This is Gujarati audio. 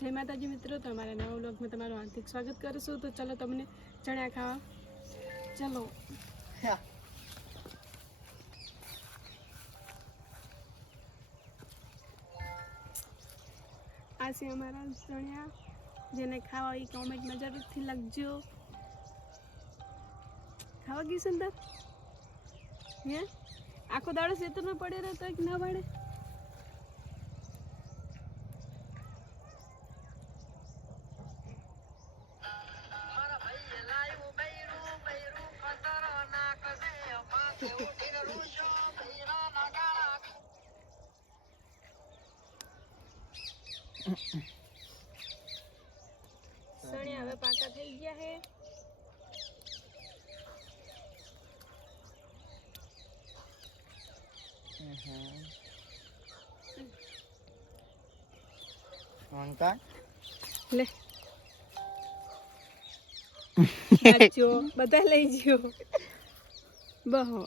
જય માતાજી મિત્રો, તમારા નવા વ્લોગમાં તમારું હાર્દિક સ્વાગત કરું છું. તો ચલો તમને ચણા ખાવા ચલો. આ છે અમારા ચણિયા, જેને ખાવા એ કોમેન્ટમાં જરૂરથી લખજો. ખાવા ગઈ સુંદર હે આખો દાડો ખેતરમાં પડે રહે તો ના પડે. સણિયા હવે પાકા થઈ ગયા હે. લે બધા લઈ ગયો બહો.